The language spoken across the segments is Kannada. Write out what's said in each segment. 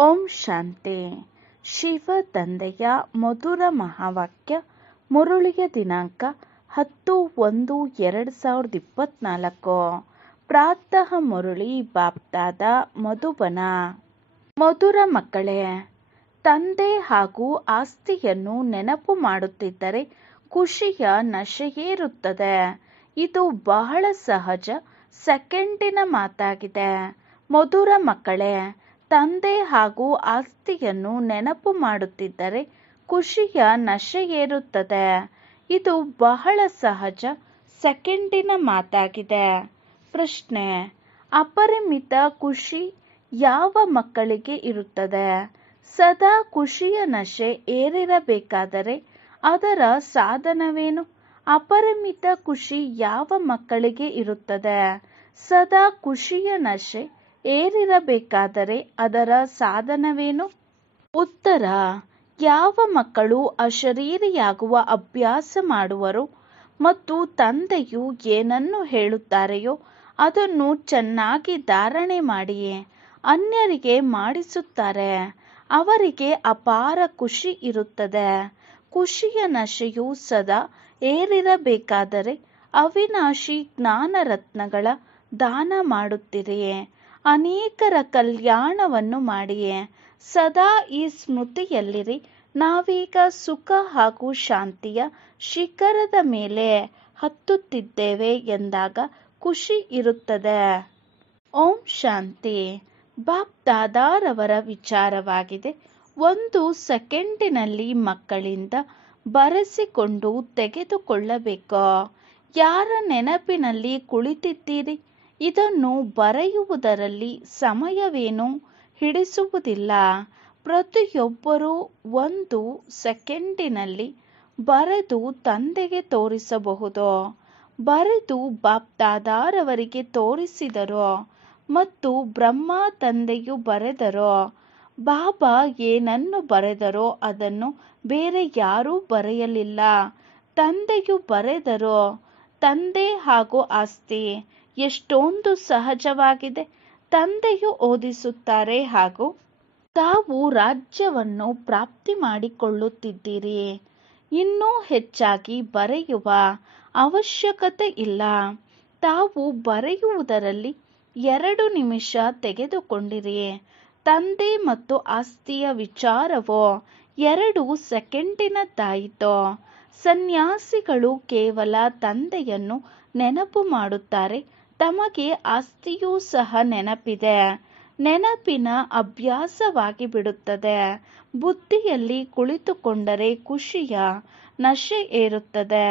ಓಂ ಶಾಂತಿ. ಶಿವ ತಂದೆಯ ಮಧುರ ಮಹಾವಾಕ್ಯ. ಮುರುಳಿಯ ದಿನಾಂಕ 10-1-2024. ಪ್ರಾತಃ ಮುರುಳಿ ಬಾಪ್ದಾದ ಮಧುಬನ. ಮಧುರ ಮಕ್ಕಳೇ, ತಂದೆ ಹಾಗೂ ಆಸ್ತಿಯನ್ನು ನೆನಪು ಮಾಡುತ್ತಿದ್ದರೆ ಖುಷಿಯ ನಶೆಯೇರುತ್ತದೆ. ಇದು ಬಹಳ ಸಹಜ ಸೆಕೆಂಡಿನ ಮಾತಾಗಿದೆ. ಮಧುರ ಮಕ್ಕಳೇ, ತಂದೆ ಹಾಗೂ ಆಸ್ತಿಯನ್ನು ನೆನಪು ಮಾಡುತ್ತಿದ್ದರೆ ಖುಷಿಯ ನಶೆಯೇರುತ್ತದೆ. ಇದು ಬಹಳ ಸಹಜ ಸೆಕೆಂಡಿನ ಮಾತಾಗಿದೆ. ಪ್ರಶ್ನೆ: ಅಪರಿಮಿತ ಖುಷಿ ಯಾವ ಮಕ್ಕಳಿಗೆ ಇರುತ್ತದೆ? ಸದಾ ಖುಷಿಯ ನಶೆ ಏರಿರಬೇಕಾದರೆ ಅದರ ಸಾಧನವೇನು? ಅಪರಿಮಿತ ಖುಷಿ ಯಾವ ಮಕ್ಕಳಿಗೆ ಇರುತ್ತದೆ? ಸದಾ ಖುಷಿಯ ನಶೆ ಏರಿರಬೇಕಾದರೆ ಅದರ ಸಾಧನವೇನು? ಉತ್ತರ: ಯಾವ ಮಕ್ಕಳು ಅಶರೀರಿಯಾಗುವ ಅಭ್ಯಾಸ ಮಾಡುವರೋ ಮತ್ತು ತಂದೆಯು ಏನನ್ನು ಹೇಳುತ್ತಾರೆಯೋ ಅದನ್ನು ಚೆನ್ನಾಗಿ ಧಾರಣೆ ಮಾಡಿ ಅನ್ಯರಿಗೆ ಮಾಡಿಸುತ್ತಾರೆ, ಅವರಿಗೆ ಅಪಾರ ಖುಷಿ ಇರುತ್ತದೆ. ಖುಷಿಯ ನಶೆಯು ಸದಾ ಏರಿರಬೇಕಾದರೆ ಅವಿನಾಶಿ ಜ್ಞಾನರತ್ನಗಳ ದಾನ ಮಾಡುತ್ತಿರಿ, ಅನೇಕರ ಕಲ್ಯಾಣವನ್ನು ಮಾಡಿ. ಸದಾ ಈ ಸ್ಮೃತಿಯಲ್ಲಿರಿ, ನಾವೀಗ ಸುಖ ಹಾಗೂ ಶಾಂತಿಯ ಶಿಖರದ ಮೇಲೆ ಹತ್ತುತ್ತಿದ್ದೇವೆ ಎಂದಾಗ ಖುಷಿ ಇರುತ್ತದೆ. ಓಂ ಶಾಂತಿ. ಬಾಪ್ದಾದಾರವರ ವಿಚಾರವಾಗಿದೆ. 1 ಸೆಕೆಂಡಿನಲ್ಲಿ ಮಕ್ಕಳಿಂದ ಬರೆಸಿಕೊಂಡು ತೆಗೆದುಕೊಳ್ಳಬೇಕು. ಯಾರ ನೆನಪಿನಲ್ಲಿ ಕುಳಿತಿದ್ದೀರಿ? ಇದನ್ನು ಬರೆಯುವುದರಲ್ಲಿ ಸಮಯವೇನೂ ಹಿಡಿಸುವುದಿಲ್ಲ. ಪ್ರತಿಯೊಬ್ಬರೂ 1 ಸೆಕೆಂಡಿನಲ್ಲಿ ಬರೆದು ತಂದೆಗೆ ತೋರಿಸಬಹುದು. ಬರೆದು ಬಾಪ್ದಾದಾರವರಿಗೆ ತೋರಿಸಿದರು ಮತ್ತು ಬ್ರಹ್ಮ ತಂದೆಯು ಬರೆದರು. ಬಾಬಾ ಏನನ್ನು ಬರೆದರೋ ಅದನ್ನು ಬೇರೆ ಯಾರೂ ಬರೆಯಲಿಲ್ಲ. ತಂದೆಯು ಬರೆದರು. ತಂದೆ ಹಾಗೂ ಆಸ್ತಿ ಎಷ್ಟೊಂದು ಸಹಜವಾಗಿದೆ. ತಂದೆಯು ಓದಿಸುತ್ತಾರೆ ಹಾಗೂ ತಾವು ರಾಜ್ಯವನ್ನು ಪ್ರಾಪ್ತಿ ಮಾಡಿಕೊಳ್ಳುತ್ತಿದ್ದೀರಿ. ಇನ್ನೂ ಹೆಚ್ಚಾಗಿ ಬರೆಯುವ ಅವಶ್ಯಕತೆ ಇಲ್ಲ. ತಾವು ಬರೆಯುವುದರಲ್ಲಿ 2 ನಿಮಿಷ ತೆಗೆದುಕೊಂಡಿರಿ. ತಂದೆ ಮತ್ತು ಆಸ್ತಿಯ ವಿಚಾರವೋ 2 ಸೆಕೆಂಡಿನದ್ದಾಯಿತು. ಸನ್ಯಾಸಿಗಳು ಕೇವಲ ತಂದೆಯನ್ನು ನೆನಪು ಮಾಡುತ್ತಾರೆ. ತಮಗೆ ಆಸ್ತಿಯೂ ಸಹ ನೆನಪಿದೆ. ನೆನಪಿನ ಅಭ್ಯಾಸವಾಗಿ ಬಿಡುತ್ತದೆ. ಬುದ್ಧಿಯಲ್ಲಿ ಕುಳಿತುಕೊಂಡರೆ ಖುಷಿಯ ನಶೆ ಏರುತ್ತದೆ.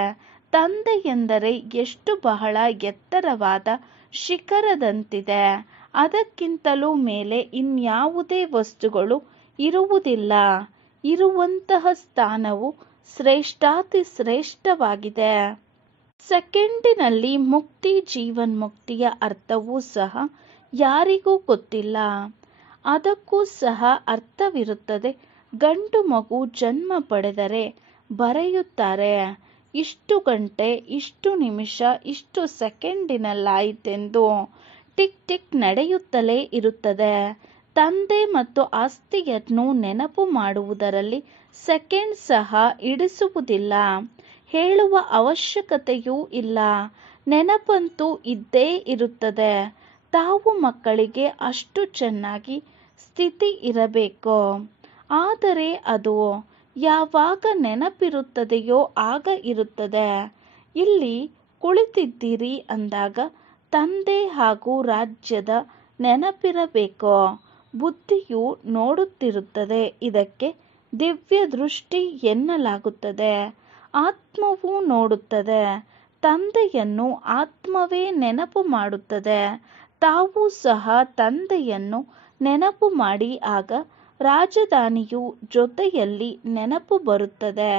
ತಂದೆ ಎಂದರೆ ಎಷ್ಟು ಬಹಳ ಎತ್ತರವಾದ ಶಿಖರದಂತಿದೆ. ಅದಕ್ಕಿಂತಲೂ ಮೇಲೆ ಇನ್ಯಾವುದೇ ವಸ್ತುಗಳು ಇರುವುದಿಲ್ಲ. ಇರುವಂತಹ ಸ್ಥಾನವು ಶ್ರೇಷ್ಠಾತಿ ಶ್ರೇಷ್ಠವಾಗಿದೆ. ಸೆಕೆಂಡಿನಲ್ಲಿ ಮುಕ್ತಿ, ಜೀವನ್ಮುಕ್ತಿಯ ಅರ್ಥವೂ ಸಹ ಯಾರಿಗೂ ಗೊತ್ತಿಲ್ಲ. ಅದಕ್ಕೂ ಸಹ ಅರ್ಥವಿರುತ್ತದೆ. ಗಂಡು ಮಗು ಜನ್ಮ ಪಡೆದರೆ ಬರೆಯುತ್ತಾರೆ, ಇಷ್ಟು ಗಂಟೆ, ಇಷ್ಟು ನಿಮಿಷ, ಇಷ್ಟು ಸೆಕೆಂಡಿನಲ್ಲಾಯಿತೆಂದು. ಟಿಕ್ ಟಿಕ್ ನಡೆಯುತ್ತಲೇ ಇರುತ್ತದೆ. ತಂದೆ ಮತ್ತು ಆಸ್ತಿಯನ್ನು ನೆನಪು ಮಾಡುವುದರಲ್ಲಿ ಸೆಕೆಂಡ್ ಸಹ ಇಡಿಸುವುದಿಲ್ಲ. ಹೇಳುವ ಅವಶ್ಯಕತೆಯೂ ಇಲ್ಲ. ನೆನಪಂತೂ ಇದ್ದೇ ಇರುತ್ತದೆ. ತಾವು ಮಕ್ಕಳಿಗೆ ಅಷ್ಟು ಚೆನ್ನಾಗಿ ಸ್ಥಿತಿ ಇರಬೇಕು. ಆದರೆ ಅದು ಯಾವಾಗ ನೆನಪಿರುತ್ತದೆಯೋ ಆಗ ಇರುತ್ತದೆ. ಇಲ್ಲಿ ಕುಳಿತಿದ್ದೀರಿ ಅಂದಾಗ ತಂದೆ ಹಾಗೂ ರಾಜ್ಯದ ನೆನಪಿರಬೇಕು. ಬುದ್ಧಿಯು ನೋಡುತ್ತಿರುತ್ತದೆ. ಇದಕ್ಕೆ ದಿವ್ಯ ದೃಷ್ಟಿ ಎನ್ನಲಾಗುತ್ತದೆ. ಆತ್ಮವು ನೋಡುತ್ತದೆ. ತಂದೆಯನ್ನು ಆತ್ಮವೇ ನೆನಪು ಮಾಡುತ್ತದೆ. ತಾವು ಸಹ ತಂದೆಯನ್ನು ನೆನಪು ಮಾಡಿ ಆಗ ರಾಜಧಾನಿಯು ಜೊತೆಯಲ್ಲಿ ನೆನಪು ಬರುತ್ತದೆ.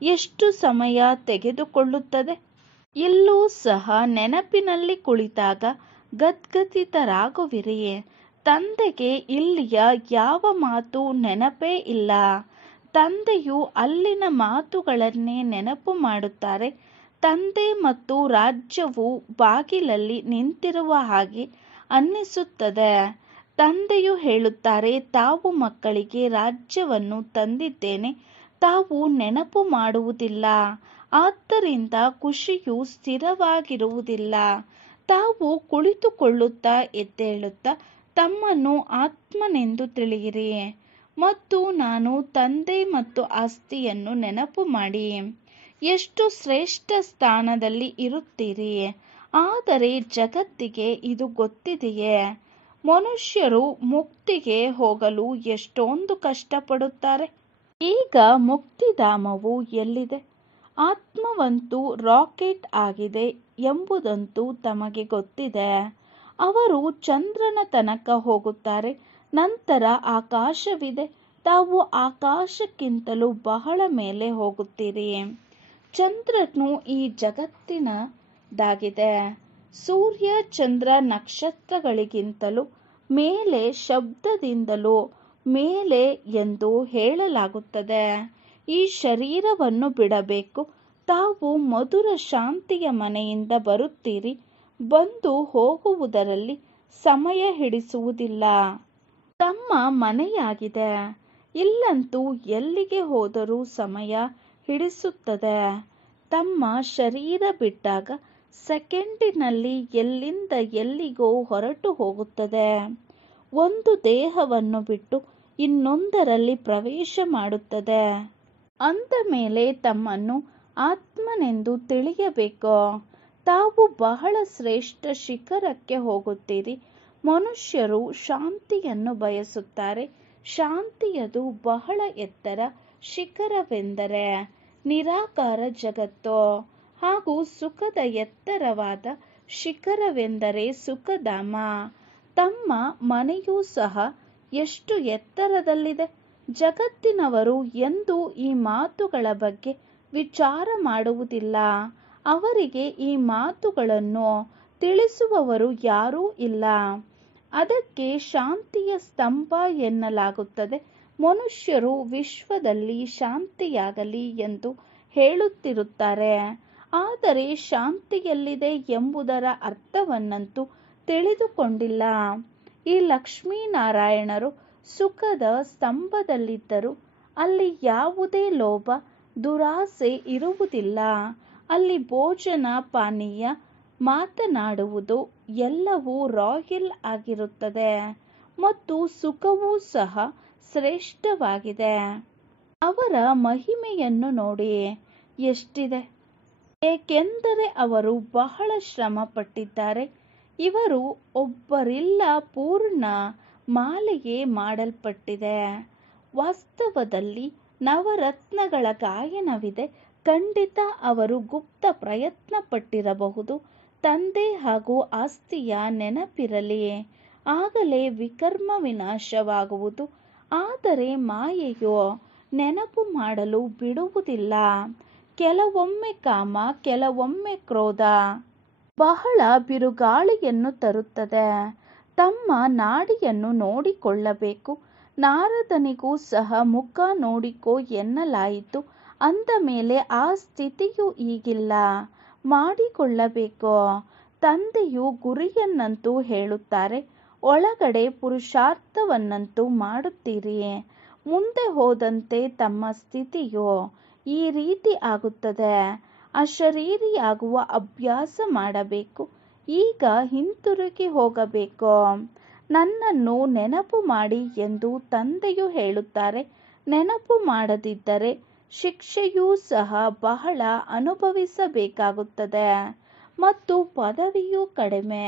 ಎಷ್ಟು ಸಮಯ ತೆಗೆದುಕೊಳ್ಳುತ್ತದೆ? ಇಲ್ಲೂ ಸಹ ನೆನಪಿನಲ್ಲಿ ಕುಳಿತಾಗ ಗದ್ಗದಿತರಾಗುವಿರಿ. ತಂದೆಗೆ ಇಲ್ಲಿಯ ಯಾವ ಮಾತು ನೆನಪೇ ಇಲ್ಲ. ತಂದೆಯು ಅಲ್ಲಿನ ಮಾತುಗಳನ್ನೇ ನೆನಪು ಮಾಡುತ್ತಾರೆ. ತಂದೆ ಮತ್ತು ರಾಜ್ಯವು ಬಾಗಿಲಲ್ಲಿ ನಿಂತಿರುವ ಹಾಗೆ ಅನ್ನಿಸುತ್ತದೆ. ತಂದೆಯು ಹೇಳುತ್ತಾರೆ, ತಾವು ಮಕ್ಕಳಿಗೆ ರಾಜ್ಯವನ್ನು ತಂದಿದ್ದೇನೆ, ತಾವು ನೆನಪು ಮಾಡುವುದಿಲ್ಲ. ಆದ್ದರಿಂದ ಖುಷಿಯು ಸ್ಥಿರವಾಗಿರುವುದಿಲ್ಲ. ತಾವು ಕುಳಿತುಕೊಳ್ಳುತ್ತಾ ಎದ್ದೇಳುತ್ತಾ ತಮ್ಮನ್ನು ಆತ್ಮನೆಂದು ತಿಳಿಯಿರಿ ಮತ್ತು ನಾನು ತಂದೆ ಮತ್ತು ಆಸ್ತಿಯನ್ನು ನೆನಪು ಮಾಡಿ ಎಷ್ಟು ಶ್ರೇಷ್ಠ ಸ್ಥಾನದಲ್ಲಿ ಇರುತ್ತೀರಿ. ಆದರೆ ಜಗತ್ತಿಗೆ ಇದು ಗೊತ್ತಿದೆಯೇ? ಮನುಷ್ಯರು ಮುಕ್ತಿಗೆ ಹೋಗಲು ಎಷ್ಟೊಂದು ಕಷ್ಟಪಡುತ್ತಾರೆ. ಈಗ ಮುಕ್ತಿಧಾಮವು ಎಲ್ಲಿದೆ? ಆತ್ಮವಂತೂ ರಾಕೆಟ್ ಆಗಿದೆ ಎಂಬುದಂತೂ ತಮಗೆ ಗೊತ್ತಿದೆ. ಅವರು ಚಂದ್ರನ ತನಕ ಹೋಗುತ್ತಾರೆ, ನಂತರ ಆಕಾಶವಿದೆ. ತಾವು ಆಕಾಶಕ್ಕಿಂತಲೂ ಬಹಳ ಮೇಲೆ ಹೋಗುತ್ತೀರಿ. ಚಂದ್ರನು ಈ ಜಗತ್ತಿನದಾಗಿದೆ. ಸೂರ್ಯ ಚಂದ್ರ ನಕ್ಷತ್ರಗಳಿಗಿಂತಲೂ ಮೇಲೆ, ಶಬ್ದದಿಂದಲೂ ಮೇಲೆ ಎಂದು ಹೇಳಲಾಗುತ್ತದೆ. ಈ ಶರೀರವನ್ನು ಬಿಡಬೇಕು. ತಾವು ಮಧುರ ಶಾಂತಿಯ ಮನೆಯಿಂದ ಬರುತ್ತೀರಿ. ಬಂದು ಹೋಗುವುದರಲ್ಲಿ ಸಮಯ ಹಿಡಿಸುವುದಿಲ್ಲ. ತಮ್ಮ ಮನೆಯಾಗಿದೆ. ಇಲ್ಲಂತೂ ಎಲ್ಲಿಗೆ ಹೋದರೂ ಸಮಯ ಹಿಡಿಸುತ್ತದೆ. ತಮ್ಮ ಶರೀರ ಬಿಟ್ಟಾಗ ಸೆಕೆಂಡಿನಲ್ಲಿ ಎಲ್ಲಿಂದ ಎಲ್ಲಿಗೋ ಹೊರಟು ಹೋಗುತ್ತದೆ. ಒಂದು ದೇಹವನ್ನು ಬಿಟ್ಟು ಇನ್ನೊಂದರಲ್ಲಿ ಪ್ರವೇಶ ಮಾಡುತ್ತದೆ. ಅಂದ ಮೇಲೆ ತಮ್ಮನ್ನು ಆತ್ಮನೆಂದು ತಿಳಿಯಬೇಕು. ತಾವು ಬಹಳ ಶ್ರೇಷ್ಠ ಶಿಖರಕ್ಕೆ ಹೋಗುತ್ತೀರಿ. ಮನುಷ್ಯರು ಶಾಂತಿಯನ್ನು ಬಯಸುತ್ತಾರೆ. ಶಾಂತಿಯದು ಬಹಳ ಎತ್ತರ. ಶಿಖರವೆಂದರೆ ನಿರಾಕಾರ ಜಗತ್ತು, ಹಾಗೂ ಸುಖದ ಎತ್ತರವಾದ ಶಿಖರವೆಂದರೆ ಸುಖಧಾಮ. ತಮ್ಮ ಮನೆಯೂ ಸಹ ಎಷ್ಟು ಎತ್ತರದಲ್ಲಿದೆ. ಜಗತ್ತಿನವರು ಎಂದೂ ಈ ಮಾತುಗಳ ಬಗ್ಗೆ ವಿಚಾರ ಮಾಡುವುದಿಲ್ಲ. ಅವರಿಗೆ ಈ ಮಾತುಗಳನ್ನು ತಿಳಿಸುವವರು ಯಾರೂ ಇಲ್ಲ. ಅದಕ್ಕೆ ಶಾಂತಿಯ ಸ್ತಂಭ ಎನ್ನಲಾಗುತ್ತದೆ. ಮನುಷ್ಯರು ವಿಶ್ವದಲ್ಲಿ ಶಾಂತಿಯಾಗಲಿ ಎಂದು ಹೇಳುತ್ತಿರುತ್ತಾರೆ. ಆದರೆ ಶಾಂತಿಯಲ್ಲಿದೆ ಎಂಬುದರ ಅರ್ಥವನ್ನಂತೂ ತಿಳಿದುಕೊಂಡಿಲ್ಲ. ಈ ಲಕ್ಷ್ಮೀನಾರಾಯಣರು ಸುಖದ ಸ್ತಂಭದಲ್ಲಿದ್ದರು. ಅಲ್ಲಿ ಯಾವುದೇ ಲೋಭ, ದುರಾಸೆ ಇರುವುದಿಲ್ಲ. ಅಲ್ಲಿ ಭೋಜನ, ಪಾನೀಯ, ಮಾತನಾಡುವುದು ಎಲ್ಲವೂ ರಾಯಲ್ ಆಗಿರುತ್ತದೆ ಮತ್ತು ಸುಖವೂ ಸಹ ಶ್ರೇಷ್ಠವಾಗಿದೆ. ಅವರ ಮಹಿಮೆಯನ್ನು ನೋಡಿ ಎಷ್ಟಿದೆ. ಏಕೆಂದರೆ ಅವರು ಬಹಳ ಶ್ರಮ ಪಟ್ಟಿದ್ದಾರೆ. ಇವರು ಒಬ್ಬರಿಲ್ಲ, ಪೂರ್ಣ ಮಾಲೆಯೇ ಮಾಡಲ್ಪಟ್ಟಿದೆ. ವಾಸ್ತವದಲ್ಲಿ ನವರತ್ನಗಳ ಗಾಯನವಿದೆ. ಖಂಡಿತ ಅವರು ಗುಪ್ತ ಪ್ರಯತ್ನ ಪಟ್ಟಿರಬಹುದು. ತಂದೆ ಹಾಗೂ ಆಸ್ತಿಯ ನೆನಪಿರಲಿ, ಆಗಲೇ ವಿಕರ್ಮ ವಿನಾಶವಾಗುವುದು. ಆದರೆ ಮಾಯೆಯು ನೆನಪು ಮಾಡಲು ಬಿಡುವುದಿಲ್ಲ. ಕೆಲವೊಮ್ಮೆ ಕಾಮ, ಕೆಲವೊಮ್ಮೆ ಕ್ರೋಧ ಬಹಳ ಬಿರುಗಾಳಿಯನ್ನು ತರುತ್ತದೆ. ತಮ್ಮ ನಾಡಿಯನ್ನು ನೋಡಿಕೊಳ್ಳಬೇಕು. ನಾರದನಿಗೂ ಸಹ ಮುಖ ನೋಡಿಕೋ ಎನ್ನಲಾಯಿತು. ಅಂದ ಮೇಲೆ ಆ ಸ್ಥಿತಿಯು ಈಗಿಲ್ಲ. ಮಾಡಿಕೊಳ್ಳಬೇಕು. ತಂದೆಯು ಗುರಿಯನ್ನಂತೂ ಹೇಳುತ್ತಾರೆ, ಒಳಗಡೆ ಪುರುಷಾರ್ಥವನ್ನಂತೂ ಮಾಡುತ್ತೀರಿ. ಮುಂದೆ ಹೋದಂತೆ ತಮ್ಮ ಸ್ಥಿತಿಯು ಈ ರೀತಿ ಆಗುತ್ತದೆ. ಅಶರೀರಿಯಾಗುವ ಅಭ್ಯಾಸ ಮಾಡಬೇಕು. ಈಗ ಹಿಂತಿರುಗಿ ಹೋಗಬೇಕು. ನನ್ನನ್ನು ನೆನಪು ಮಾಡಿ ಎಂದು ತಂದೆಯು ಹೇಳುತ್ತಾರೆ. ನೆನಪು ಮಾಡದಿದ್ದರೆ ಶಿಕ್ಷೆಯೂ ಸಹ ಬಹಳ ಅನುಭವಿಸಬೇಕಾಗುತ್ತದೆ ಮತ್ತು ಪದವಿಯೂ ಕಡಿಮೆ.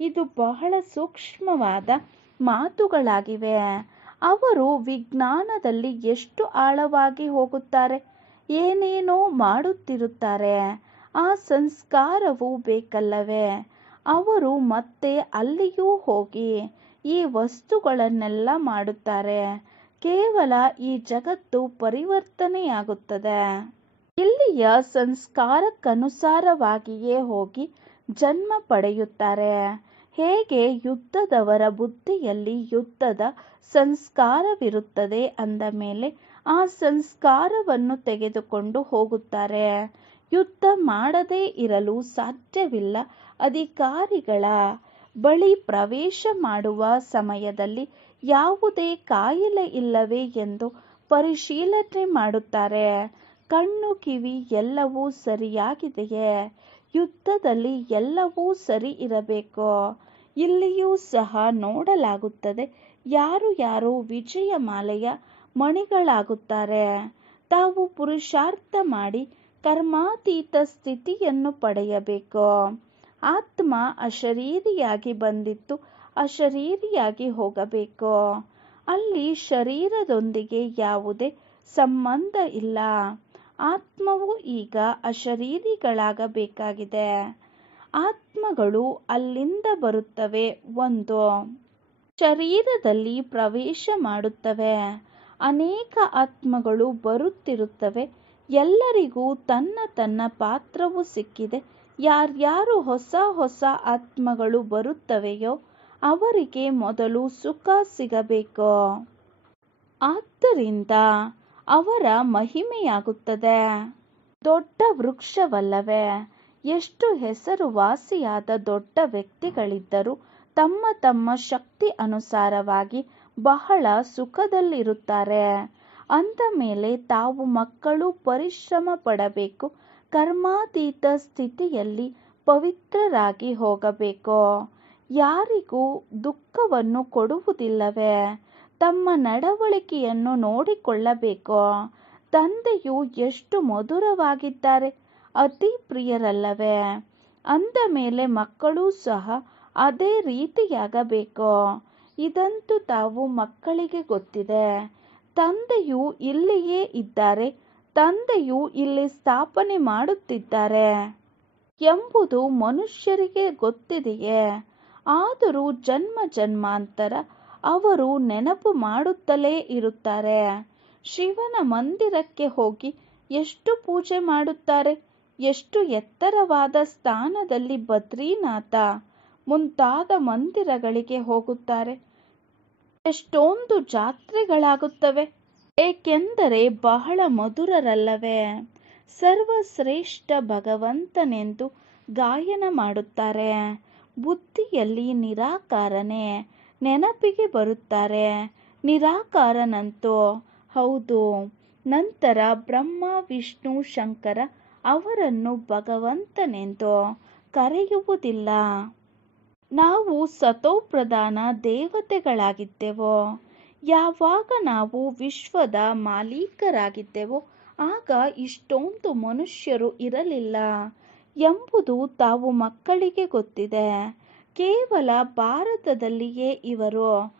ಇದು ಬಹಳ ಸೂಕ್ಷ್ಮವಾದ ಮಾತುಗಳಾಗಿವೆ. ಅವರು ವಿಜ್ಞಾನದಲ್ಲಿ ಎಷ್ಟು ಆಳವಾಗಿ ಹೋಗುತ್ತಾರೆ, ಏನೇನೋ ಮಾಡುತ್ತಿರುತ್ತಾರೆ. ಆ ಸಂಸ್ಕಾರವೂ ಬೇಕಲ್ಲವೇ? ಅವರು ಮತ್ತೆ ಅಲ್ಲಿಯೂ ಹೋಗಿ ಈ ವಸ್ತುಗಳನ್ನೆಲ್ಲ ಮಾಡುತ್ತಾರೆ. ಕೇವಲ ಈ ಜಗತ್ತು ಪರಿವರ್ತನೆಯಾಗುತ್ತದೆ. ಇಲ್ಲಿಯ ಸಂಸ್ಕಾರಕ್ಕನುಸಾರವಾಗಿಯೇ ಹೋಗಿ ಜನ್ಮ ಪಡೆಯುತ್ತಾರೆ. ಹೇಗೆ ಯುದ್ಧದವರ ಬುದ್ಧಿಯಲ್ಲಿ ಯುದ್ಧದ ಸಂಸ್ಕಾರವಿರುತ್ತದೆ ಅಂದ ಮೇಲೆ ಆ ಸಂಸ್ಕಾರವನ್ನು ತೆಗೆದುಕೊಂಡು ಹೋಗುತ್ತಾರೆ. ಯುದ್ಧ ಮಾಡದೇ ಇರಲು ಸಾಧ್ಯವಿಲ್ಲ. ಅಧಿಕಾರಿಗಳ ಬಳಿ ಪ್ರವೇಶ ಮಾಡುವ ಸಮಯದಲ್ಲಿ ಯಾವುದೇ ಕಾಯಿಲೆ ಇಲ್ಲವೇ ಎಂದು ಪರಿಶೀಲನೆ ಮಾಡುತ್ತಾರೆ. ಕಣ್ಣು ಕಿವಿ ಎಲ್ಲವೂ ಸರಿಯಾಗಿದೆಯೇ? ಯುದ್ಧದಲ್ಲಿ ಎಲ್ಲವೂ ಸರಿ ಇರಬೇಕು. ಇಲ್ಲಿಯೂ ಸಹ ನೋಡಲಾಗುತ್ತದೆ ಯಾರು ಯಾರು ವಿಜಯಮಾಲೆಯ ಮಣಿಗಳಾಗುತ್ತಾರೆ. ತಾವು ಪುರುಷಾರ್ಥ ಮಾಡಿ ಕರ್ಮಾತೀತ ಸ್ಥಿತಿಯನ್ನು ಪಡೆಯಬೇಕು. ಆತ್ಮ ಅಶರೀರಿಯಾಗಿ ಬಂದಿತ್ತು, ಅಶರೀರಿಯಾಗಿ ಹೋಗಬೇಕು. ಅಲ್ಲಿ ಶರೀರದೊಂದಿಗೆ ಯಾವುದೇ ಸಂಬಂಧ ಇಲ್ಲ. ಆತ್ಮವು ಈಗ ಅಶರೀರಿಗಳಾಗಬೇಕಾಗಿದೆ. ಆತ್ಮಗಳು ಅಲ್ಲಿಂದ ಬರುತ್ತವೆ, ಒಂದು ಶರೀರದಲ್ಲಿ ಪ್ರವೇಶ ಮಾಡುತ್ತವೆ. ಅನೇಕ ಆತ್ಮಗಳು ಬರುತ್ತಿರುತ್ತವೆ. ಎಲ್ಲರಿಗೂ ತನ್ನ ತನ್ನ ಪಾತ್ರವು ಸಿಕ್ಕಿದೆ. ಯಾರ್ಯಾರು ಹೊಸ ಹೊಸ ಆತ್ಮಗಳು ಬರುತ್ತವೆಯೋ ಅವರಿಗೆ ಮೊದಲು ಸುಖ ಸಿಗಬೇಕು. ಆದ್ದರಿಂದ ಅವರ ಮಹಿಮೆಯಾಗುತ್ತದೆ. ದೊಡ್ಡ ವೃಕ್ಷವಲ್ಲವೇ? ಎಷ್ಟು ಹೆಸರುವಾಸಿಯಾದ ದೊಡ್ಡ ವ್ಯಕ್ತಿಗಳಿದ್ದರೂ ತಮ್ಮ ತಮ್ಮ ಶಕ್ತಿ ಅನುಸಾರವಾಗಿ ಬಹಳ ಸುಖದಲ್ಲಿರುತ್ತಾರೆ. ಅಂದ ಮೇಲೆ ತಾವು ಮಕ್ಕಳು ಪರಿಶ್ರಮ ಪಡಬೇಕು. ಕರ್ಮಾತೀತ ಸ್ಥಿತಿಯಲ್ಲಿ ಪವಿತ್ರರಾಗಿ ಹೋಗಬೇಕು. ಯಾರಿಗೂ ದುಃಖವನ್ನು ಕೊಡುವುದಿಲ್ಲವೇ? ತಮ್ಮ ನಡವಳಿಕೆಯನ್ನು ನೋಡಿಕೊಳ್ಳಬೇಕು. ತಂದೆಯು ಎಷ್ಟು ಮಧುರವಾಗಿದ್ದಾರೆ, ಅತಿ ಪ್ರಿಯರಲ್ಲವೇ? ಅಂದ ಮೇಲೆ ಮಕ್ಕಳೂ ಸಹ ಅದೇ ರೀತಿಯಾಗಬೇಕು. ಇದಂತೂ ತಾವು ಮಕ್ಕಳಿಗೆ ಗೊತ್ತಿದೆ. ತಂದೆಯು ಇಲ್ಲಿಯೇ ಇದ್ದಾರೆ, ತಂದೆಯು ಇಲ್ಲಿ ಸ್ಥಾಪನೆ ಮಾಡುತ್ತಿದ್ದಾರೆ ಎಂಬುದು ಮನುಷ್ಯರಿಗೆ ಗೊತ್ತಿದೆಯೇ? ಆದರೂ ಜನ್ಮ ಜನ್ಮಾಂತರ ಅವರು ನೆನಪು ಮಾಡುತ್ತಲೇ ಇರುತ್ತಾರೆ. ಶಿವನ ಮಂದಿರಕ್ಕೆ ಹೋಗಿ ಎಷ್ಟು ಪೂಜೆ ಮಾಡುತ್ತಾರೆ. ಎಷ್ಟು ಎತ್ತರವಾದ ಸ್ಥಾನದಲ್ಲಿ ಬದ್ರಿನಾಥ ಮುಂತಾದ ಮಂದಿರಗಳಿಗೆ ಹೋಗುತ್ತಾರೆ. ಎಷ್ಟೊಂದು ಜಾತ್ರೆಗಳಾಗುತ್ತವೆ. ಏಕೆಂದರೆ ಬಹಳ ಮಧುರರಲ್ಲವೇ? ಸರ್ವಶ್ರೇಷ್ಠ ಭಗವಂತನೆಂದು ಗಾಯನ ಮಾಡುತ್ತಾರೆ. ಬುದ್ಧಿಯಲ್ಲಿ ನಿರಾಕಾರನೇ ನೆನಪಿಗೆ ಬರುತ್ತಾರೆ. ನಿರಾಕಾರನಂತೂ ಹೌದು. ನಂತರ ಬ್ರಹ್ಮ ವಿಷ್ಣು ಶಂಕರ ಅವರನ್ನು ಭಗವಂತನೆಂದು ಕರೆಯುವುದಿಲ್ಲ. ನಾವು ಸತೋಪ್ರಧಾನ ದೇವತೆಗಳಾಗಿದ್ದೆವೋ. ಯಾವಾಗ ನಾವು ವಿಶ್ವದ ಮಾಲೀಕರಾಗಿದ್ದೆವೋ ಆಗ ಇಷ್ಟೊಂದು ಮನುಷ್ಯರು ಇರಲಿಲ್ಲ ಎಂಬುದು ತಾವು ಮಕ್ಕಳಿಗೆ ಗೊತ್ತಿದೆ. ಕೇವಲ ಭಾರತದಲ್ಲಿಯೇ ಇವರು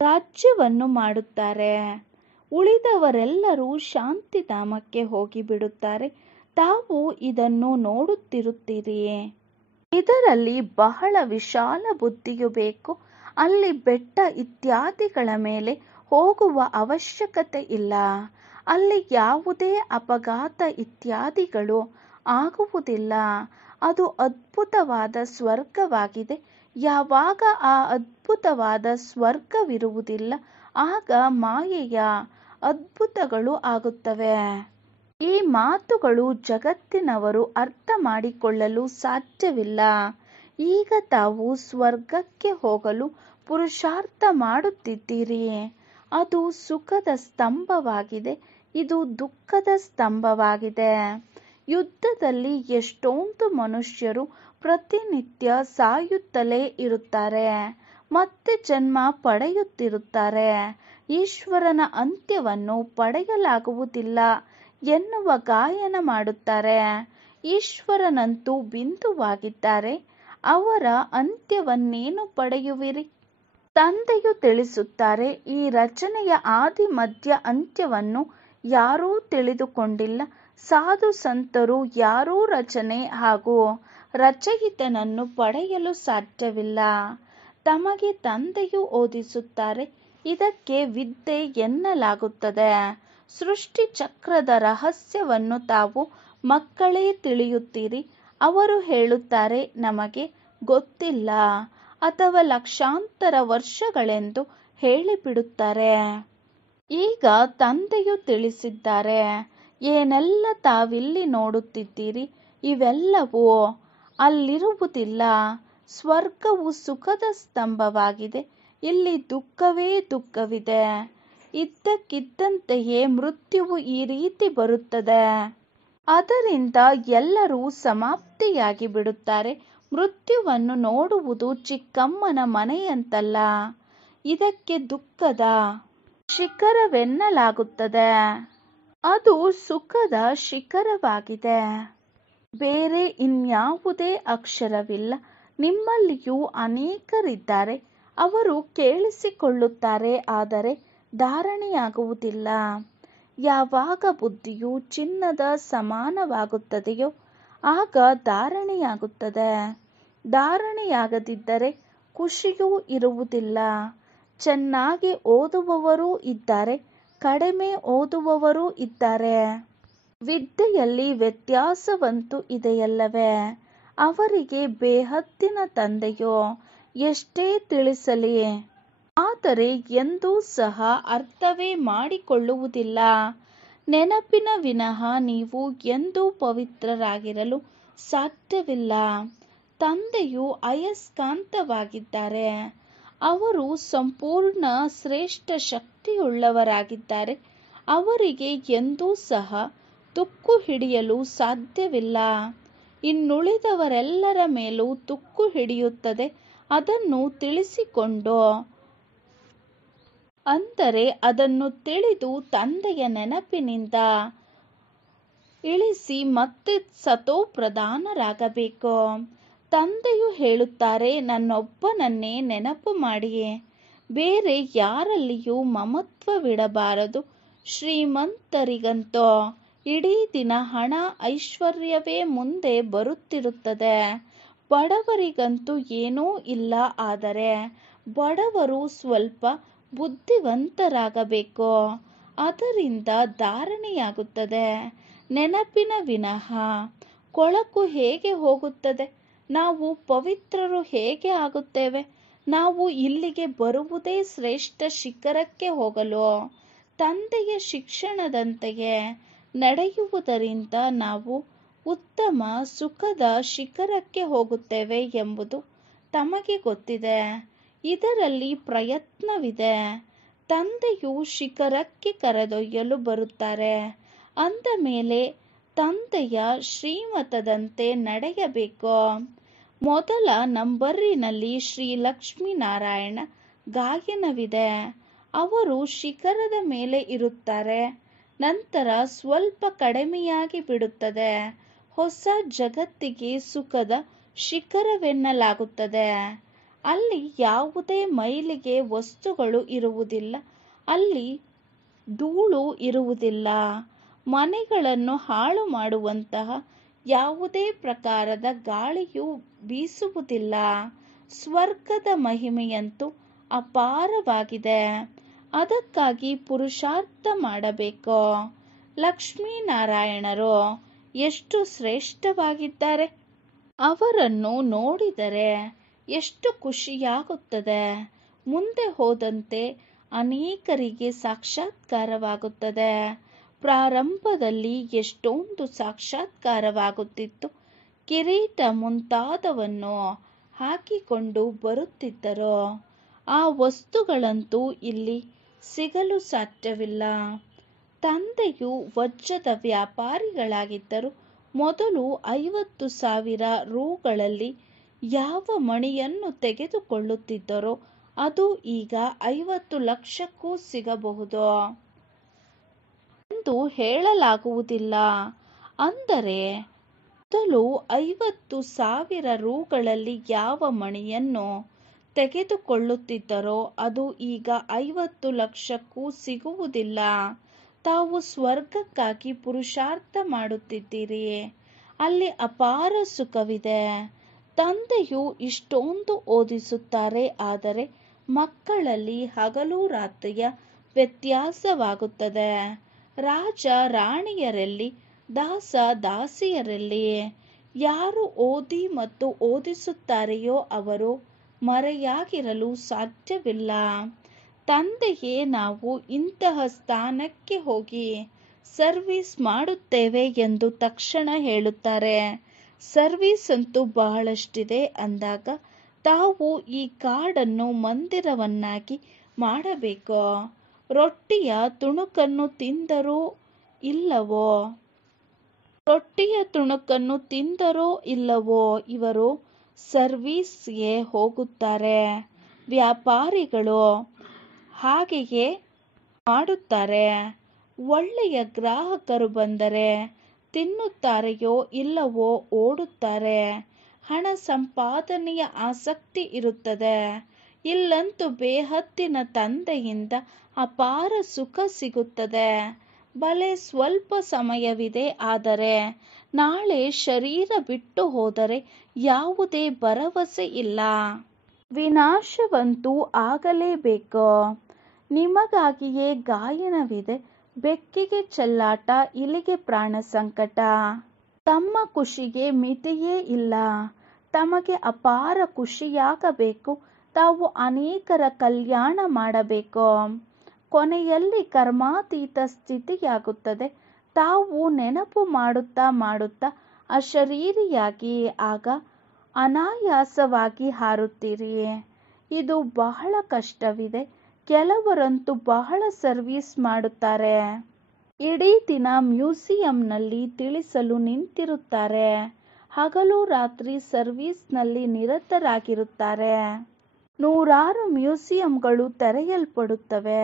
ರಾಜ್ಯವನ್ನು ಮಾಡುತ್ತಾರೆ. ಉಳಿದವರೆಲ್ಲರೂ ಶಾಂತಿಧಾಮಕ್ಕೆ ಹೋಗಿಬಿಡುತ್ತಾರೆ. ತಾವು ಇದನ್ನು ನೋಡುತ್ತಿರುತ್ತೀರಿ. ಇದರಲ್ಲಿ ಬಹಳ ವಿಶಾಲ ಬುದ್ಧಿಯು ಬೇಕು. ಅಲ್ಲಿ ಬೆಟ್ಟ ಇತ್ಯಾದಿಗಳ ಮೇಲೆ ಹೋಗುವ ಅವಶ್ಯಕತೆ ಇಲ್ಲ. ಅಲ್ಲಿ ಯಾವುದೇ ಅಪಘಾತ ಇತ್ಯಾದಿಗಳು ಆಗುವುದಿಲ್ಲ. ಅದು ಅದ್ಭುತವಾದ ಸ್ವರ್ಗವಾಗಿದೆ. ಯಾವಾಗ ಆ ಅದ್ಭುತವಾದ ಸ್ವರ್ಗವಿರುವುದಿಲ್ಲ ಆಗ ಮಾಯೆಯ ಅದ್ಭುತಗಳು ಆಗುತ್ತವೆ. ಈ ಮಾತುಗಳು ಜಗತ್ತಿನವರು ಅರ್ಥ ಮಾಡಿಕೊಳ್ಳಲು ಸಾಧ್ಯವಿಲ್ಲ. ಈಗ ತಾವು ಸ್ವರ್ಗಕ್ಕೆ ಹೋಗಲು ಪುರುಷಾರ್ಥ ಮಾಡುತ್ತಿದ್ದೀರಿ. ಅದು ಸುಖದ ಸ್ತಂಭವಾಗಿದೆ, ಇದು ದುಃಖದ ಸ್ತಂಭವಾಗಿದೆ. ಯುದ್ಧದಲ್ಲಿ ಎಷ್ಟೊಂದು ಮನುಷ್ಯರು ಪ್ರತಿನಿತ್ಯ ಸಾಯುತ್ತಲೇ ಇರುತ್ತಾರೆ, ಮತ್ತೆ ಜನ್ಮ ಪಡೆಯುತ್ತಿರುತ್ತಾರೆ. ಈಶ್ವರನ ಅಂತ್ಯವನ್ನು ಪಡೆಯಲಾಗುವುದಿಲ್ಲ ಎನ್ನುವ ಗಾಯನ ಮಾಡುತ್ತಾರೆ. ಈಶ್ವರನಂತೂ ಬಿಂದುವಾಗಿದ್ದಾರೆ, ಅವರ ಅಂತ್ಯವನ್ನೇನು ಪಡೆಯುವಿರಿ? ತಂದೆಯು ತಿಳಿಸುತ್ತಾರೆ, ಈ ರಚನೆಯ ಆದಿ ಮಧ್ಯ ಅಂತ್ಯವನ್ನು ಯಾರೂ ತಿಳಿದುಕೊಂಡಿಲ್ಲ. ಸಾಧು ಸಂತರು ಯಾರೂ ರಚನೆ ಹಾಗೂ ರಚಯಿತನನ್ನು ಪಡೆಯಲು ಸಾಧ್ಯವಿಲ್ಲ. ತಮಗೆ ತಂದೆಯು ಓದಿಸುತ್ತಾರೆ. ಇದಕ್ಕೆ ವಿದ್ಯೆ ಎನ್ನಲಾಗುತ್ತದೆ. ಸೃಷ್ಟಿ ಚಕ್ರದ ರಹಸ್ಯವನ್ನು ತಾವು ಮಕ್ಕಳೇ ತಿಳಿಯುತ್ತೀರಿ. ಅವರು ಹೇಳುತ್ತಾರೆ ನಮಗೆ ಗೊತ್ತಿಲ್ಲ ಅಥವಾ ಲಕ್ಷಾಂತರ ವರ್ಷಗಳೆಂದು ಹೇಳಿಬಿಡುತ್ತಾರೆ. ಈಗ ತಂದೆಯು ತಿಳಿಸಿದ್ದಾರೆ, ಏನೆಲ್ಲ ತಾವಿಲ್ಲಿ ನೋಡುತ್ತಿದ್ದೀರಿ ಇವೆಲ್ಲವೂ ಅಲ್ಲಿರುವುದಿಲ್ಲ. ಸ್ವರ್ಗವು ಸುಖದ ಸ್ತಂಭವಾಗಿದೆ, ಇಲ್ಲಿ ದುಃಖವೇ ದುಃಖವಿದೆ. ಇದ್ದಕ್ಕಿದ್ದಂತೆಯೇ ಮೃತ್ಯುವು ಈ ರೀತಿ ಬರುತ್ತದೆ. ಅದರಿಂದ ಎಲ್ಲರೂ ಸಮಾಪ್ತಿಯಾಗಿ ಬಿಡುತ್ತಾರೆ. ಮೃತ್ಯುವನ್ನು ನೋಡುವುದು ಚಿಕ್ಕಮ್ಮನ ಮನೆಯಂತಲ್ಲ, ಇದಕ್ಕೆ ದುಃಖದ ಶಿಖರವೆನ್ನಲಾಗುತ್ತದೆ. ಅದು ಸುಖದ ಶಿಖರವಾಗಿದೆ, ಬೇರೆ ಇನ್ಯಾವುದೇ ಅಕ್ಷರವಿಲ್ಲ. ನಿಮ್ಮಲ್ಲಿಯೂ ಅನೇಕರಿದ್ದಾರೆ, ಅವರು ಕೇಳಿಸಿಕೊಳ್ಳುತ್ತಾರೆ, ಆದರೆ ಧಾರಣೆಯಾಗುವುದಿಲ್ಲ. ಯಾವಾಗ ಬುದ್ಧಿಯು ಚಿನ್ನದ ಸಮಾನವಾಗುತ್ತದೆಯೋ ಆಗ ಧಾರಣೆಯಾಗುತ್ತದೆ. ಧಾರಣೆಯಾಗದಿದ್ದರೆ ಖುಷಿಯೂ ಇರುವುದಿಲ್ಲ. ಚೆನ್ನಾಗಿ ಓದುವವರೂ ಇದ್ದಾರೆ, ಕಡಿಮೆ ಓದುವವರೂ ಇದ್ದಾರೆ. ವಿದ್ಯೆಯಲ್ಲಿ ವ್ಯತ್ಯಾಸವಂತೂ ಇದೆಯಲ್ಲವೇ? ಅವರಿಗೆ ಬೇಹದ್ದಿನ ತಂದೆಯೋ ಎಷ್ಟೇ ತಿಳಿಸಲಿ, ಆದರೆ ಎಂದೂ ಸಹ ಅರ್ಥವೇ ಮಾಡಿಕೊಳ್ಳುವುದಿಲ್ಲ. ನೆನಪಿನ ವಿನಃ ನೀವು ಎಂದೂ ಪವಿತ್ರರಾಗಿರಲು ಸಾಧ್ಯವಿಲ್ಲ. ತಂದೆಯು ಅಯಸ್ಕಾಂತವಾಗಿದ್ದಾರೆ, ಅವರು ಸಂಪೂರ್ಣ ಶ್ರೇಷ್ಠ ಶಕ್ತಿಯುಳ್ಳವರಾಗಿದ್ದಾರೆ. ಅವರಿಗೆ ಎಂದೂ ಸಹ ತುಕ್ಕು ಹಿಡಿಯಲು ಸಾಧ್ಯವಿಲ್ಲ. ಇನ್ನುಳಿದವರೆಲ್ಲರ ಮೇಲೂ ತುಕ್ಕು ಹಿಡಿಯುತ್ತದೆ. ಅದನ್ನು ತಿಳಿಸಿಕೊಂಡು, ಅಂದರೆ ಅದನ್ನು ತಿಳಿದು ತಂದೆಯ ನೆನಪಿನಿಂದ ಇಳಿಸಿ ಮತ್ತೆ ಸತೋಪ್ರಧಾನರಾಗಬೇಕು. ತಂದೆಯು ಹೇಳುತ್ತಾರೆ, ನನ್ನೊಬ್ಬನನ್ನೇ ನೆನಪು ಮಾಡಿ, ಬೇರೆ ಯಾರಲ್ಲಿಯೂ ಮಮತ್ವವಿಡಬಾರದು. ಶ್ರೀಮಂತರಿಗಂತೂ ಇಡೀ ದಿನ ಹಣ ಐಶ್ವರ್ಯವೇ ಮುಂದೆ ಬರುತ್ತಿರುತ್ತದೆ. ಬಡವರಿಗಂತೂ ಏನೂ ಇಲ್ಲ. ಆದರೆ ಬಡವರು ಸ್ವಲ್ಪ ಬುದ್ಧಿವಂತರಾಗಬೇಕು, ಅದರಿಂದ ಧಾರಣೆಯಾಗುತ್ತದೆ. ನೆನಪಿನ ವಿನಃ ಕೊಳಕು ಹೇಗೆ ಹೋಗುತ್ತದೆ? ನಾವು ಪವಿತ್ರರು ಹೇಗೆ ಆಗುತ್ತೇವೆ? ನಾವು ಇಲ್ಲಿಗೆ ಬರುವುದೇ ಶ್ರೇಷ್ಠ ಶಿಖರಕ್ಕೆ ಹೋಗಲು. ತಂದೆಯ ಶಿಕ್ಷಣದಂತೆಯೇ ನಡೆಯುವುದರಿಂದ ನಾವು ಉತ್ತಮ ಸುಖದ ಶಿಖರಕ್ಕೆ ಹೋಗುತ್ತೇವೆ ಎಂಬುದು ತಮಗೆ ಗೊತ್ತಿದೆ. ಇದರಲ್ಲಿ ಪ್ರಯತ್ನವಿದೆ. ತಂದೆಯು ಶಿಖರಕ್ಕೆ ಕರೆದೊಯ್ಯಲು ಬರುತ್ತಾರೆ. ಅಂದ ಮೇಲೆ ತಂದೆಯ ಶ್ರೀಮತದಂತೆ ನಡೆಯಬೇಕು. ಮೊದಲ ನಂಬರಿನಲ್ಲಿ ಶ್ರೀ ಲಕ್ಷ್ಮೀನಾರಾಯಣ ಗಾಯನವಿದೆ. ಅವರು ಶಿಖರದ ಮೇಲೆ ಇರುತ್ತಾರೆ, ನಂತರ ಸ್ವಲ್ಪ ಕಡಿಮೆಯಾಗಿ ಬಿಡುತ್ತದೆ. ಹೊಸ ಜಗತ್ತಿಗೆ ಸುಖದ ಶಿಖರವೆನ್ನಲಾಗುತ್ತದೆ. ಅಲ್ಲಿ ಯಾವುದೇ ಮೈಲಿಗೆ ವಸ್ತುಗಳು ಇರುವುದಿಲ್ಲ, ಅಲ್ಲಿ ಧೂಳು ಇರುವುದಿಲ್ಲ. ಮನೆಗಳನ್ನು ಹಾಳು ಮಾಡುವಂತಹ ಯಾವುದೇ ಪ್ರಕಾರದ ಗಾಳಿಯೂ ಬೀಸುವುದಿಲ್ಲ. ಸ್ವರ್ಗದ ಮಹಿಮೆಯಂತೂ ಅಪಾರವಾಗಿದೆ. ಅದಕ್ಕಾಗಿ ಪುರುಷಾರ್ಥ ಮಾಡಬೇಕು. ಲಕ್ಷ್ಮೀನಾರಾಯಣರು ಎಷ್ಟು ಶ್ರೇಷ್ಠವಾಗಿದ್ದಾರೆ! ಅವರನ್ನು ನೋಡಿದರೆ ಎಷ್ಟು ಖುಷಿಯಾಗುತ್ತದೆ. ಮುಂದೆ ಹೋದಂತೆ ಅನೇಕರಿಗೆ ಸಾಕ್ಷಾತ್ಕಾರವಾಗುತ್ತದೆ. ಪ್ರಾರಂಭದಲ್ಲಿ ಎಷ್ಟೊಂದು ಸಾಕ್ಷಾತ್ಕಾರವಾಗುತ್ತಿತ್ತು. ಕಿರೀಟ ಮುಂತಾದವನ್ನು ಹಾಕಿಕೊಂಡು ಬರುತ್ತಿದ್ದರು. ಆ ವಸ್ತುಗಳಂತೂ ಇಲ್ಲಿ ಸಿಗಲು ಸಾಧ್ಯವಿಲ್ಲ. ತಂದೆಯು ವಜ್ರದ ವ್ಯಾಪಾರಿಗಳಾಗಿದ್ದರು. ಮೊದಲು 50,000 ರೂಗಳಲ್ಲಿ ಯಾವ ಮಣಿಯನ್ನು ತೆಗೆದುಕೊಳ್ಳುತ್ತಿದ್ದರೋ ಅದು ಈಗ 50 ಲಕ್ಷಕ್ಕೂ ಸಿಗಬಹುದು ಎಂದು ಹೇಳಲಾಗುವುದಿಲ್ಲ. ಅಂದರೆ ಮೊದಲು 50,000 ರೂಗಳಲ್ಲಿ ಯಾವ ಮಣಿಯನ್ನು ತೆಗೆದುಕೊಳ್ಳುತ್ತಿದ್ದರೋ ಅದು ಈಗ 50 ಲಕ್ಷಕ್ಕೂ ಸಿಗುವುದಿಲ್ಲ. ತಾವು ಸ್ವರ್ಗಕ್ಕಾಗಿ ಪುರುಷಾರ್ಥ ಮಾಡುತ್ತಿದ್ದೀರಿ, ಅಲ್ಲಿ ಅಪಾರ ಸುಖವಿದೆ. ತಂದೆಯು ಇಷ್ಟೊಂದು ಓದಿಸುತ್ತಾರೆ, ಆದರೆ ಮಕ್ಕಳಲ್ಲಿ ಹಗಲು ರಾತ್ರಿಯ ವ್ಯತ್ಯಾಸವಾಗುತ್ತದೆ. ರಾಜ ರಾಣಿಯರಲ್ಲಿ, ದಾಸ ದಾಸಿಯರಲ್ಲಿ ಯಾರು ಓದಿ ಮತ್ತು ಓದಿಸುತ್ತಾರೆಯೋ ಅವರು ಮರೆಯಾಗಿರಲು ಸಾಧ್ಯವಿಲ್ಲ. ತಂದೆಯೇ ನಾವು ಇಂತಹ ಸ್ಥಾನಕ್ಕೆ ಹೋಗಿ ಸರ್ವಿಸ್ ಮಾಡುತ್ತೇವೆ ಎಂದು ತಕ್ಷಣ ಹೇಳುತ್ತಾರೆ. ಸರ್ವಿಸ್ ಅಂತೂ ಬಹಳಷ್ಟಿದೆ ಅಂದಾಗ ತಾವು ಈ ಕಾಡನ್ನು ಮಂದಿರವನ್ನಾಗಿ ಮಾಡಬೇಕು. ರೊಟ್ಟಿಯ ತುಣುಕನ್ನು ತಿಂದರೋ ಇಲ್ಲವೋ ಇವರು ಸರ್ವೀಸ್ಗೆ ಹೋಗುತ್ತಾರೆ. ವ್ಯಾಪಾರಿಗಳು ಹಾಗೆಯೇ ಮಾಡುತ್ತಾರೆ. ಒಳ್ಳೆಯ ಗ್ರಾಹಕರು ಬಂದರೆ ತಿನ್ನುತ್ತಾರೆಯೋ ಇಲ್ಲವೋ ಓಡುತ್ತಾರೆ. ಹಣ ಸಂಪಾದನೆಯ ಆಸಕ್ತಿ ಇರುತ್ತದೆ. ಇಲ್ಲಂತೂ ಬೇಹದ್ದಿನ ತಂದೆಯಿಂದ ಅಪಾರ ಸುಖ ಸಿಗುತ್ತದೆ. ಬಲೆ ಸ್ವಲ್ಪ ಸಮಯವಿದೆ, ಆದರೆ ನಾಳೆ ಶರೀರ ಬಿಟ್ಟು ಹೋದರೆ ಯಾವುದೇ ಭರವಸೆ ಇಲ್ಲ. ವಿನಾಶವಂತೂ ಆಗಲೇಬೇಕು. ನಿಮಗಾಗಿಯೇ ಗಾಯನವಿದೆ. ಬೆಕ್ಕಿಗೆ ಚೆಲ್ಲಾಟ, ಇಲಿಗೆ ಪ್ರಾಣ ಸಂಕಟ. ತಮ್ಮ ಖುಷಿಗೆ ಮಿತಿಯೇ ಇಲ್ಲ. ತಮಗೆ ಅಪಾರ ಖುಷಿಯಾಗಬೇಕು. ತಾವು ಅನೇಕರ ಕಲ್ಯಾಣ ಮಾಡಬೇಕು. ಕೊನೆಯಲ್ಲಿ ಕರ್ಮಾತೀತ ಸ್ಥಿತಿಯಾಗುತ್ತದೆ. ತಾವು ನೆನಪು ಮಾಡುತ್ತಾ ಅಶರೀರಿಯಾಗಿ ಆಗ ಅನಾಯಾಸವಾಗಿ ಹಾರುತ್ತೀರಿ. ಇದು ಬಹಳ ಕಷ್ಟವಿದೆ. ಕೆಲವರಂತೂ ಬಹಳ ಸರ್ವೀಸ್ ಮಾಡುತ್ತಾರೆ. ಇಡೀ ದಿನ ಮ್ಯೂಸಿಯಂನಲ್ಲಿ ತಿಳಿಸಲು ನಿಂತಿರುತ್ತಾರೆ. ಹಗಲು ರಾತ್ರಿ ಸರ್ವೀಸ್ನಲ್ಲಿ ನಿರತರಾಗಿರುತ್ತಾರೆ. ನೂರಾರು ಮ್ಯೂಸಿಯಂಗಳು ತೆರೆಯಲ್ಪಡುತ್ತವೆ.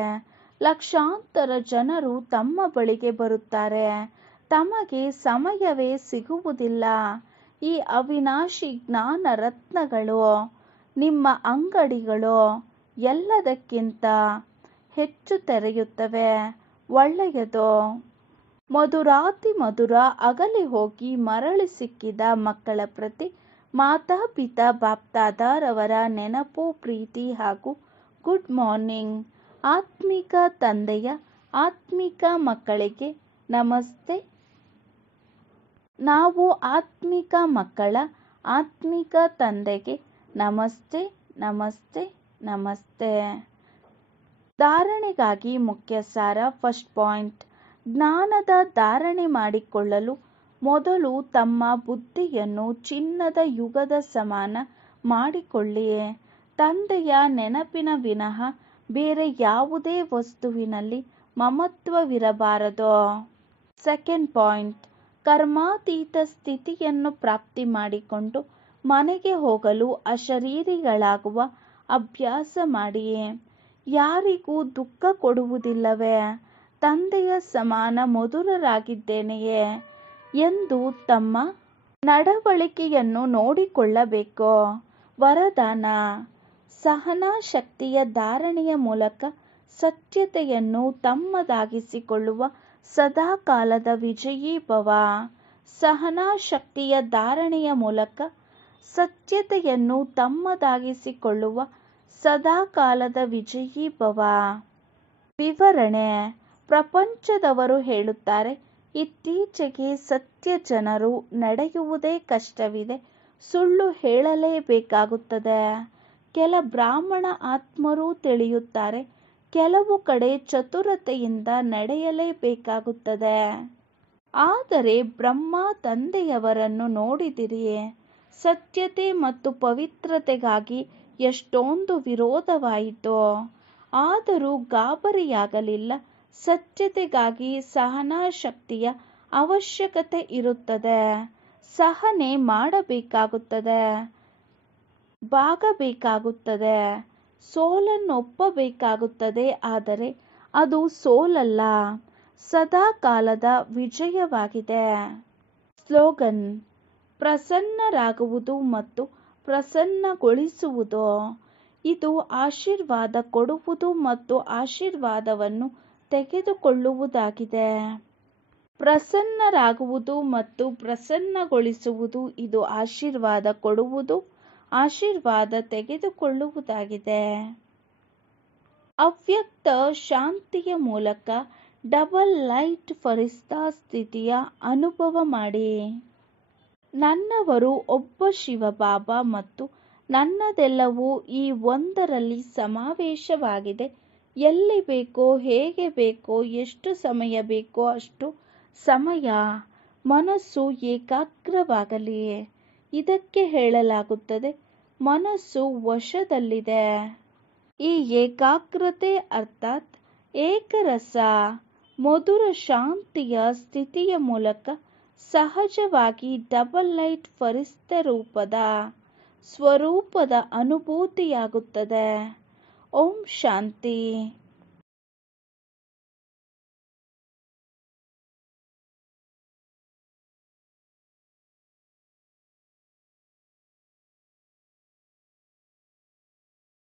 ಲಕ್ಷಾಂತರ ಜನರು ತಮ್ಮ ಬಳಿಗೆ ಬರುತ್ತಾರೆ. ತಮಗೆ ಸಮಯವೇ ಸಿಗುವುದಿಲ್ಲ. ಈ ಅವಿನಾಶಿ ಜ್ಞಾನ ರತ್ನಗಳು, ನಿಮ್ಮ ಅಂಗಡಿಗಳು ಎಲ್ಲದಕ್ಕಿಂತ ಹೆಚ್ಚು ತೆರೆಯುತ್ತವೆ. ಒಳ್ಳೆಯದು. ಮಧುರಾತಿ ಮಧುರ. ಅಗಲಿ ಹೋಗಿ ಮರಳಿ ಸಿಕ್ಕಿದ ಮಕ್ಕಳ ಪ್ರತಿ ಮಾತಾಪಿತಾ ಬಾಪ್ದಾದಾರವರ ನೆನಪು, ಪ್ರೀತಿ ಹಾಗೂ ಗುಡ್ ಮಾರ್ನಿಂಗ್. ಆತ್ಮಿಕ ತಂದೆಯ ಆತ್ಮಿಕ ಮಕ್ಕಳಿಗೆ ನಮಸ್ತೆ. ನಾವು ಆತ್ಮಿಕ ಮಕ್ಕಳ ಆತ್ಮಿಕ ತಂದೆಗೆ ನಮಸ್ತೆ ನಮಸ್ತೆ ನಮಸ್ತೆ. ಧಾರಣೆಗಾಗಿ ಮುಖ್ಯ ಸಾರ. First point. ಜ್ಞಾನದ ಧಾರಣೆ ಮಾಡಿಕೊಳ್ಳಲು ಮೊದಲು ತಮ್ಮ ಬುದ್ಧಿಯನ್ನು ಚಿನ್ನದ ಯುಗದ ಸಮಾನ ಮಾಡಿಕೊಳ್ಳಿ. ತಂದೆಯ ನೆನಪಿನ ವಿನಃ ಬೇರೆ ಯಾವುದೇ ವಸ್ತುವಿನಲ್ಲಿ ಮಮತ್ವವಿರಬಾರದು. Second point. ಕರ್ಮಾತೀತ ಸ್ಥಿತಿಯನ್ನು ಪ್ರಾಪ್ತಿ ಮಾಡಿಕೊಂಡು ಮನೆಗೆ ಹೋಗಲು ಅಶರೀರಿಗಳಾಗುವ ಅಭ್ಯಾಸ ಮಾಡಿ. ಯಾರಿಗೂ ದುಃಖ ಕೊಡುವುದಿಲ್ಲವೇ? ತಂದೆಯ ಸಮಾನ ಮಧುರರಾಗಿದ್ದೇನೆಯೇ ಎಂದು ತಮ್ಮ ನಡವಳಿಕೆಯನ್ನು ನೋಡಿಕೊಳ್ಳಬೇಕು. ವರದಾನ. ಸಹನಾ ಶಕ್ತಿಯ ಧಾರಣೆಯ ಮೂಲಕ ಸತ್ಯತೆಯನ್ನು ತಮ್ಮದಾಗಿಸಿಕೊಳ್ಳುವ ಸದಾಕಾಲದ ವಿಜಯೀ ಭವ. ಸಹನಾ ಶಕ್ತಿಯ ಧಾರಣೆಯ ಮೂಲಕ ಸತ್ಯತೆಯನ್ನು ತಮ್ಮದಾಗಿಸಿಕೊಳ್ಳುವ ಸದಾಕಾಲದ ವಿಜಯೀ ಭವ. ವಿವರಣೆ. ಪ್ರಪಂಚದವರು ಹೇಳುತ್ತಾರೆ, ಇತ್ತೀಚೆಗೆ ಸತ್ಯ ಜನರು ನಡೆಯುವುದೇ ಕಷ್ಟವಿದೆ. ಸುಳ್ಳು ಹೇಳಲೇಬೇಕಾಗುತ್ತದೆ. ಕೆಲ ಬ್ರಾಹ್ಮಣ ಆತ್ಮರೂ ತಿಳಿಯುತ್ತಾರೆ, ಕೆಲವು ಕಡೆ ಚತುರತೆಯಿಂದ ನಡೆಯಲೇಬೇಕಾಗುತ್ತದೆ. ಆದರೆ ಬ್ರಹ್ಮ ತಂದೆಯವರನ್ನು ನೋಡಿದಿರಿ. ಸತ್ಯತೆ ಮತ್ತು ಪವಿತ್ರತೆಗಾಗಿ ಎಷ್ಟೊಂದು ವಿರೋಧವಾಯಿತು. ಆದರೂ ಗಾಬರಿಯಾಗಲಿಲ್ಲ. ಸತ್ಯತೆಗಾಗಿ ಸಹನಾ ಶಕ್ತಿಯ ಅವಶ್ಯಕತೆ ಇರುತ್ತದೆ. ಸಹನೆ ಮಾಡಬೇಕಾಗುತ್ತದೆ, ಬಾಗಬೇಕಾಗುತ್ತದೆ, ಸೋಲನ್ನೊಪ್ಪಬೇಕಾಗುತ್ತದೆ. ಆದರೆ ಅದು ಸೋಲಲ್ಲ, ಸದಾಕಾಲದ ವಿಜಯವಾಗಿದೆ. ಸ್ಲೋಗನ್. ಪ್ರಸನ್ನರಾಗುವುದು ಮತ್ತು ಪ್ರಸನ್ನಗೊಳಿಸುವುದು. ಇದು ಆಶೀರ್ವಾದ ಕೊಡುವುದು ಮತ್ತು ಆಶೀರ್ವಾದವನ್ನು ತೆಗೆದುಕೊಳ್ಳುವುದಾಗಿದೆ. ಪ್ರಸನ್ನರಾಗುವುದು ಮತ್ತು ಪ್ರಸನ್ನಗೊಳಿಸುವುದು. ಇದು ಆಶೀರ್ವಾದ ಕೊಡುವುದು, ಆಶೀರ್ವಾದ ತೆಗೆದುಕೊಳ್ಳುವುದಾಗಿದೆ. ಅವ್ಯಕ್ತ ಶಾಂತಿಯ ಮೂಲಕ ಡಬಲ್ ಲೈಟ್ ಫರಿಸ್ತಾ ಸ್ಥಿತಿಯ ಅನುಭವ ಮಾಡಿ. ನನ್ನವರು ಒಬ್ಬ ಶಿವಬಾಬಾ ಮತ್ತು ನನ್ನದೆಲ್ಲವೂ ಈ ಒಂದರಲ್ಲಿ ಸಮಾವೇಶವಾಗಿದೆ. ಎಲ್ಲಿ ಬೇಕೋ, ಹೇಗೆ ಬೇಕೋ, ಎಷ್ಟು ಸಮಯ ಬೇಕೋ ಅಷ್ಟು ಸಮಯ ಮನಸ್ಸು ಏಕಾಗ್ರವಾಗಲಿ. ಇದಕ್ಕೆ ಹೇಳಲಾಗುತ್ತದೆ ಮನಸ್ಸು ವಶದಲ್ಲಿದೆ. ಈ ಏಕಾಗ್ರತೆ ಅರ್ಥಾತ್ ಏಕರಸ ಮಧುರ ಶಾಂತಿಯ ಸ್ಥಿತಿಯ ಮೂಲಕ ಸಹಜವಾಗಿ ಡಬಲ್ ಲೈಟ್ ಫರಿಸ್ತ ರೂಪದ ಸ್ವರೂಪದ ಅನುಭೂತಿಯಾಗುತ್ತದೆ. ಓಂ ಶಾಂತಿ.